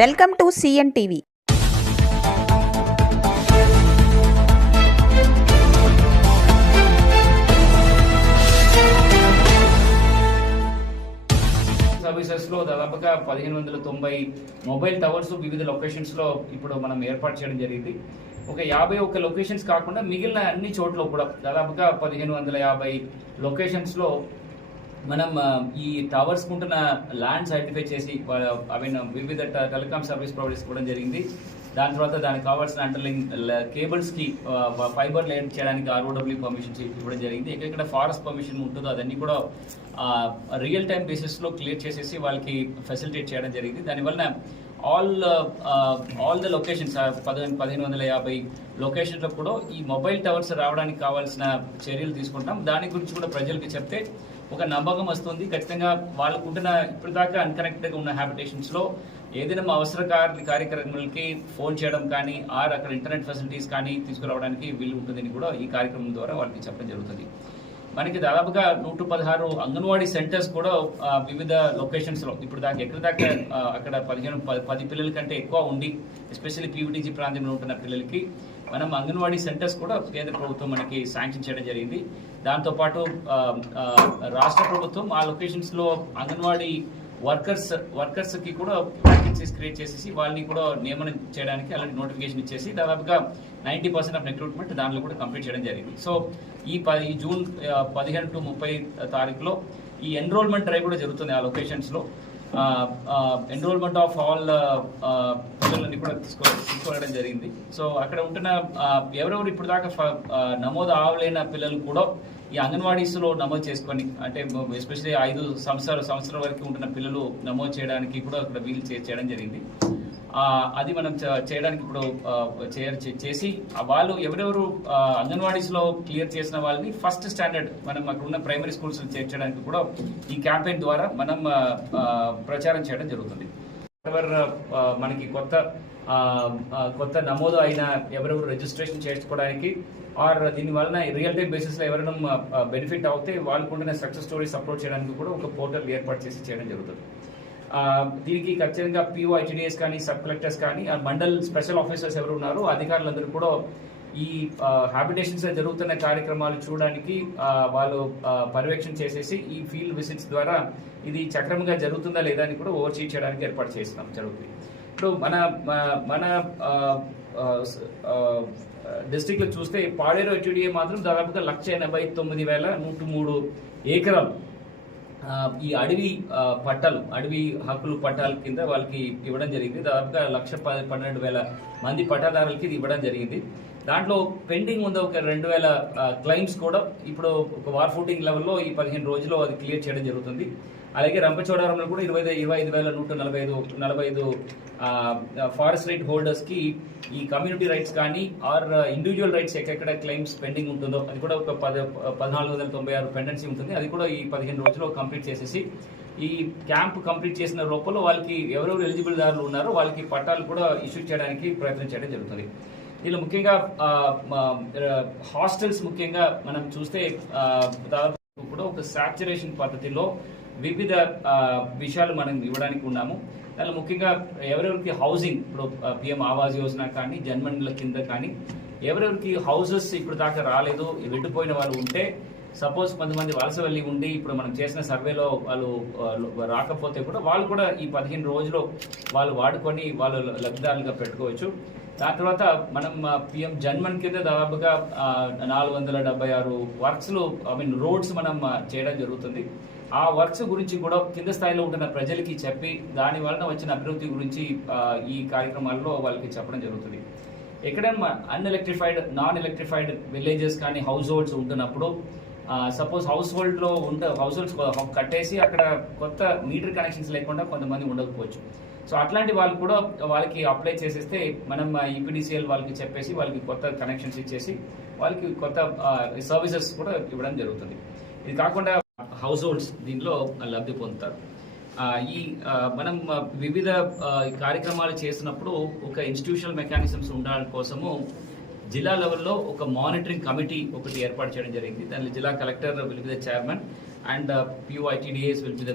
Welcome to CN TV సర్వీసెస్లో దాదాపుగా పదిహేను వందల తొంభై మొబైల్ టవర్స్ వివిధ లొకేషన్స్లో ఇప్పుడు మనం ఏర్పాటు చేయడం జరిగింది. ఒక యాభై ఒక్క లొకేషన్స్ కాకుండా మిగిలిన అన్ని చోట్ల కూడా దాదాపుగా పదిహేను వందల యాభై లొకేషన్స్లో మనం ఈ టవర్స్ ఉంటున్న ల్యాండ్ సర్టిఫై చేసి ఐ మీన్ వివిధ టెలికాం సర్వీస్ ప్రొవైడర్స్ ఇవ్వడం జరిగింది. దాని తర్వాత దానికి కావాల్సిన అంటర్లింగ్ కేబుల్స్కి ఫైబర్ లైన్ చేయడానికి ఆర్ఓడబ్ల్యూ పర్మిషన్స్ ఇవ్వడం జరిగింది. ఎక్కడెక్కడ ఫారెస్ట్ పర్మిషన్ ఉంటుందో అదన్నీ కూడా రియల్ టైం బేసిస్లో క్లియర్ చేసేసి వాళ్ళకి ఫెసిలిటేట్ చేయడం జరిగింది. దానివల్ల ఆల్ ఆల్ ద లొకేషన్స్ పదిహేను పదిహేను వందల యాభై లొకేషన్లో కూడా ఈ మొబైల్ టవర్స్ రావడానికి కావాల్సిన చర్యలు తీసుకుంటాం. దాని గురించి కూడా ప్రజలకి చెప్తే ఒక నమ్మకం వస్తుంది. ఖచ్చితంగా వాళ్ళకుంటున్న ఇప్పటిదాకా అన్కనెక్టెడ్గా ఉన్న హ్యాబిటేషన్స్లో ఏదైనా మా అవసర కార్యక్రమాలకి ఫోన్ చేయడం కానీ ఆర్ అక్కడ ఇంటర్నెట్ ఫెసిలిటీస్ కానీ తీసుకురావడానికి వీలు ఉంటుందని కూడా ఈ కార్యక్రమం ద్వారా వాళ్ళకి చెప్పడం జరుగుతుంది. మనకి దాదాపుగా నూట పదహారు అంగన్వాడీ సెంటర్స్ కూడా వివిధ లొకేషన్స్లో. ఇప్పుడు దాకా ఎక్కడ దాకా అక్కడ పదిహేను పది పిల్లల కంటే ఎక్కువ ఉండి ఎస్పెషల్లీ పీవీటీజీ ప్రాంతంలో ఉంటున్న పిల్లలకి మనం అంగన్వాడీ సెంటర్స్ కూడా కేంద్ర ప్రభుత్వం మనకి శాంక్షన్ చేయడం జరిగింది. దాంతోపాటు రాష్ట్ర ప్రభుత్వం ఆ లొకేషన్స్లో అంగన్వాడీ వర్కర్స్ వర్కర్స్కి కూడా వ్యాకెన్సీస్ క్రియేట్ చేసేసి వాళ్ళని కూడా నియమనం చేయడానికి అలాంటి నోటిఫికేషన్ ఇచ్చేసి దాదాపుగా నైంటీ పర్సెంట్ ఆఫ్ రిక్రూట్మెంట్ దాంట్లో కూడా కంప్లీట్ చేయడం జరిగింది. సో ఈ పది ఈ జూన్ పదిహేను టు ముప్పై తారీఖులో ఈ ఎన్రోల్మెంట్ డ్రైవ్ కూడా జరుగుతుంది ఆ లొకేషన్స్లో ఎన్రోల్మెంట్ ఆఫ్ ఆల్ పిల్లలని కూడా తీసుకో తీసుకోవడం జరిగింది. సో అక్కడ ఉంటున్న ఎవరెవరు ఇప్పుడు దాకా నమోదు అవలేని పిల్లలు కూడా ఈ అంగన్వాడీస్లో నమోదు చేసుకొని అంటే ఎస్పెషల్లీ ఐదు సంవత్సరాలు సంవత్సరం వరకు ఉంటున్న పిల్లలు నమోదు చేయడానికి కూడా అక్కడ వీలు చేయడం జరిగింది. అది మనం చేయడానికి ఇప్పుడు చేసి వాళ్ళు ఎవరెవరు అంగన్వాడీస్లో క్లియర్ చేసిన వాళ్ళని ఫస్ట్ స్టాండర్డ్ మనం అక్కడ ఉన్న ప్రైమరీ స్కూల్స్ చేర్చడానికి కూడా ఈ క్యాంపెయిన్ ద్వారా మనం ప్రచారం చేయడం జరుగుతుంది. ఎవరు మనకి కొత్త కొత్త నమోదు అయిన ఎవరెవరు రిజిస్ట్రేషన్ చేసుకోవడానికి ఆర్ దీని వలన రియల్ టైం బేసిస్లో ఎవరైనా బెనిఫిట్ అవుతే వాళ్ళకు ఉండిన సక్సెస్ స్టోరీస్ అప్లోడ్ చేయడానికి కూడా ఒక పోర్టల్ ఏర్పాటు చేసి చేయడం జరుగుతుంది. దీనికి ఖచ్చితంగా పిఓ ఐటీడీఎస్ కానీ సబ్ కలెక్టర్స్ కానీ ఆ మండల్ స్పెషల్ ఆఫీసర్స్ ఎవరు ఉన్నారో అధికారులందరూ కూడా ఈ హ్యాబిటేషన్స్లో జరుగుతున్న కార్యక్రమాలు చూడడానికి వాళ్ళు పర్యవేక్షణ చేసేసి ఈ ఫీల్డ్ విజిట్స్ ద్వారా ఇది చక్రంగా జరుగుతుందా లేదా అని కూడా ఓవర్ చేయడానికి ఏర్పాటు చేస్తున్నాం జరుగుతుంది. ఇప్పుడు మన మన డిస్టిక్లో లో చూస్తే పాడేరు హెచ్డిఏ మాత్రం దాదాపుగా లక్ష ఎనభై తొమ్మిది వేల నూట మూడు ఏకరాలు. ఈ అడవి పట్టాలు అడవి హక్కులు పట్టాల కింద వాళ్ళకి ఇవ్వడం జరిగింది. దాదాపుగా లక్ష పన్నెండు వేల మంది పట్టాదారులకి ఇది ఇవ్వడం జరిగింది. దాంట్లో పెండింగ్ ఉన్న ఒక రెండు వేల క్లైమ్స్ కూడా. ఇప్పుడు ఒక వార్ ఫూటింగ్ లెవెల్లో ఈ పదిహేను రోజుల్లో అది క్లియర్ చేయడం జరుగుతుంది. అలాగే రంపచోడవరంలో కూడా ఇరవై ఐదు- ఇరవై ఐదు వేల నూట నలభై ఐదు నలభై ఐదు ఫారెస్ట్ రైట్ హోల్డర్స్కి ఈ కమ్యూనిటీ రైట్స్ కానీ ఆర్ ఇండివిజువల్ రైట్స్ ఎక్కడెక్కడ క్లెయిమ్స్ పెండింగ్ ఉంటుందో అది కూడా ఒక పద పద్నాలుగు వందల తొంభై ఆరు పెండెన్సీ ఉంటుంది. అది కూడా ఈ పదిహేను రోజుల్లో కంప్లీట్ చేసేసి ఈ క్యాంప్ కంప్లీట్ చేసిన లోపల వాళ్ళకి ఎవరెవరు ఎలిజిబుల్ దారులు ఉన్నారో వాళ్ళకి పట్టాలు కూడా ఇష్యూ చేయడానికి ప్రయత్నం చేయడం జరుగుతుంది. ఇలా ముఖ్యంగా హాస్టల్స్ ముఖ్యంగా మనం చూస్తే దాదాపు కూడా ఒక సాచురేషన్ పద్ధతిలో వివిధ విషయాలు మనం ఇవ్వడానికి ఉన్నాము. దానిలో ముఖ్యంగా ఎవరెవరికి హౌసింగ్ ఇప్పుడు పిఎం ఆవాస్ యోజన కానీ జన్మనిల కింద కానీ ఎవరెవరికి హౌసెస్ ఇప్పుడు దాకా రాలేదు వెళ్ళిపోయిన వాళ్ళు ఉంటే సపోజ్ కొంతమంది వలస వెళ్ళి ఉండి ఇప్పుడు మనం చేసిన సర్వేలో వాళ్ళు రాకపోతే కూడా వాళ్ళు కూడా ఈ పదిహేను రోజులు వాళ్ళు వాడుకొని వాళ్ళు లబ్ధిదారులుగా పెట్టుకోవచ్చు. దాని తర్వాత మనం పిఎం జన్మన్ కింద దాదాపుగా నాలుగు వందల డెబ్బై ఆరు వర్క్స్లో ఐ మీన్ రోడ్స్ మనం చేయడం జరుగుతుంది. ఆ వర్క్స్ గురించి కూడా కింద స్థాయిలో ఉంటున్న ప్రజలకి చెప్పి దాని వలన వచ్చిన అభివృద్ధి గురించి ఈ కార్యక్రమాల్లో వాళ్ళకి చెప్పడం జరుగుతుంది. ఎక్కడైనా అన్ఎలక్ట్రిఫైడ్ నాన్ ఎలక్ట్రిఫైడ్ విలేజెస్ కానీ హౌస్ హోల్డ్స్ ఉంటున్నప్పుడు సపోజ్ హౌస్ హోల్డ్లో లో హౌస్ హోల్డ్స్ కట్టేసి అక్కడ కొత్త మీటర్ కనెక్షన్స్ లేకుండా కొంతమంది ఉండకపోవచ్చు. సో అట్లాంటి వాళ్ళు కూడా వాళ్ళకి అప్లై చేసేస్తే మనం ఈపీడీసీఎల్ వాళ్ళకి చెప్పేసి వాళ్ళకి కొత్త కనెక్షన్స్ ఇచ్చేసి వాళ్ళకి కొత్త సర్వీసెస్ కూడా ఇవ్వడం జరుగుతుంది. ఇది కాకుండా హౌస్ హోల్డ్స్ దీంట్లో లబ్ధి పొందుతారు. ఈ మనం వివిధ కార్యక్రమాలు చేసినప్పుడు ఒక ఇన్స్టిట్యూషనల్ మెకానిజమ్స్ ఉండడం కోసము జిల్లా లెవెల్లో ఒక మానిటరింగ్ కమిటీ ఒకటి ఏర్పాటు చేయడం జరిగింది. దానిలో జిల్లా collector will be the chairman and PO ITDAs will be the